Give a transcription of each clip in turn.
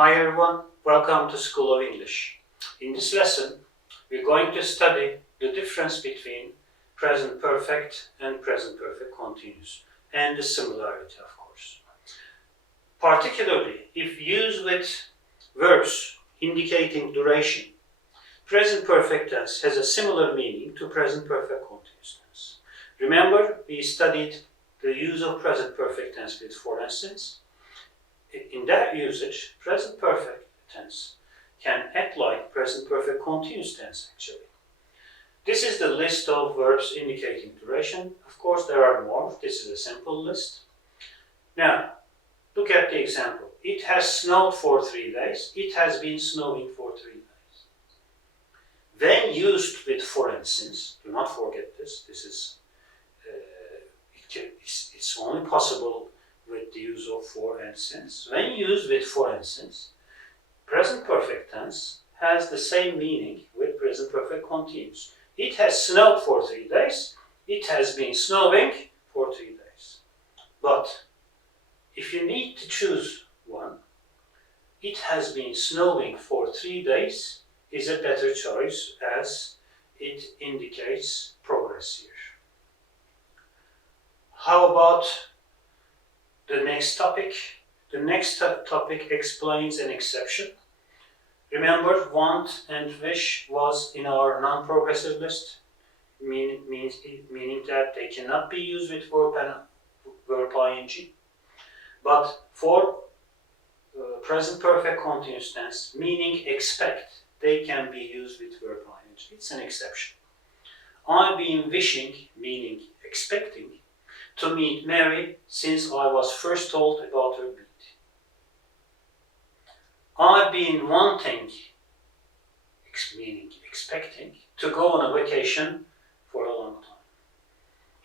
Hi everyone, welcome to School of English. In this lesson, we're going to study the difference between present perfect and present perfect continuous, and the similarity, of course. Particularly, if used with verbs indicating duration, present perfect tense has a similar meaning to present perfect continuous tense. Remember, we studied the use of present perfect tense with for instance. In that usage, present perfect tense can act like present perfect continuous tense actually. This is the list of verbs indicating duration. Of course, there are more. This is a simple list. Now, look at the example. It has snowed for 3 days. It has been snowing for 3 days. When used with for instance, do not forget this. This is it's only possible with the use of for and since. When used with for and since, present perfect tense has the same meaning with present perfect continuous. It has snowed for 3 days. It has been snowing for 3 days. But if you need to choose one, it has been snowing for 3 days is a better choice as it indicates progress here. How about the next topic? The next topic explains an exception. Remember, want and wish was in our non-progressive list, meaning that they cannot be used with verb ing. But for present perfect continuous tense, meaning expect, they can be used with verb ing. It's an exception. I've been wishing, meaning expecting, to meet Mary since I was first told about her beat. I've been wanting, meaning expecting, to go on a vacation for a long time.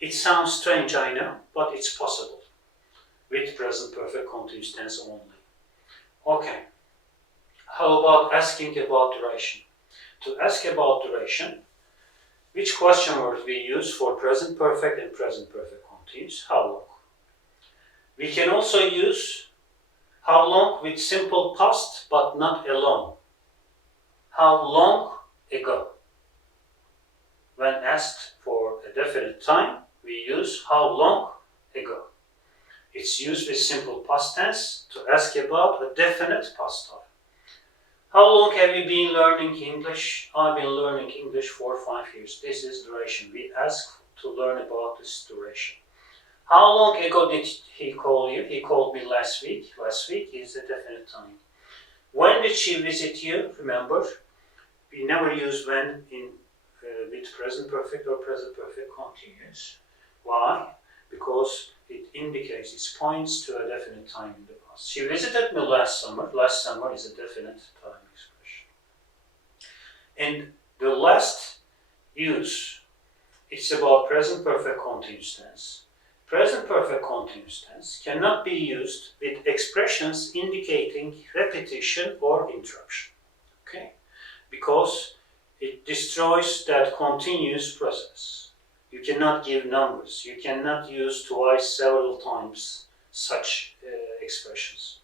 It sounds strange, I know, but it's possible with present perfect continuous tense only. Okay, how about asking about duration? To ask about duration, which question word we use for present perfect and present perfect continuous? How long? We can also use how long with simple past but not alone. How long ago? When asked for a definite time, we use how long ago. It's used with simple past tense to ask about a definite past time. How long have you been learning English? I've been learning English for 5 years. This is duration. We ask to learn about this duration. How long ago did he call you? He called me last week. Last week is a definite time. When did she visit you? Remember, we never use when in with present perfect or present perfect continuous. Why? Because it indicates, it points to a definite time in the past. She visited me last summer. Last summer is a definite time expression. And the last use, it's about present perfect continuous tense. Present perfect continuous tense cannot be used with expressions indicating repetition or interruption. Okay? Because it destroys that continuous process. You cannot give numbers. You cannot use twice, several times such expressions.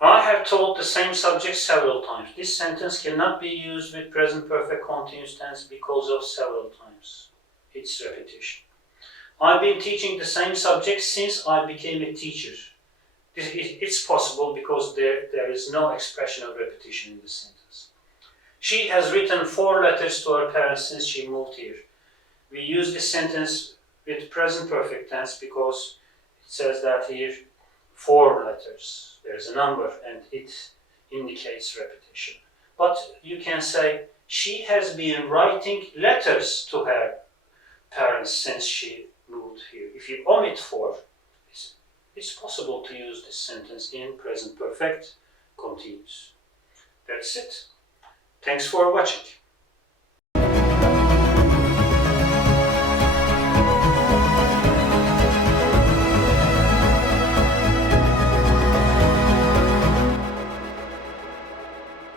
I have taught the same subject several times. This sentence cannot be used with present perfect continuous tense because of several times. It's repetition. I've been teaching the same subject since I became a teacher. It's possible because there is no expression of repetition in the sentence. She has written 4 letters to her parents since she moved here. We use this sentence with present perfect tense because it says that here 4 letters. There's a number and it indicates repetition. But you can say she has been writing letters to her parents since she moved here. If you omit 4, it's possible to use this sentence in present perfect continuous. That's it. Thanks for watching.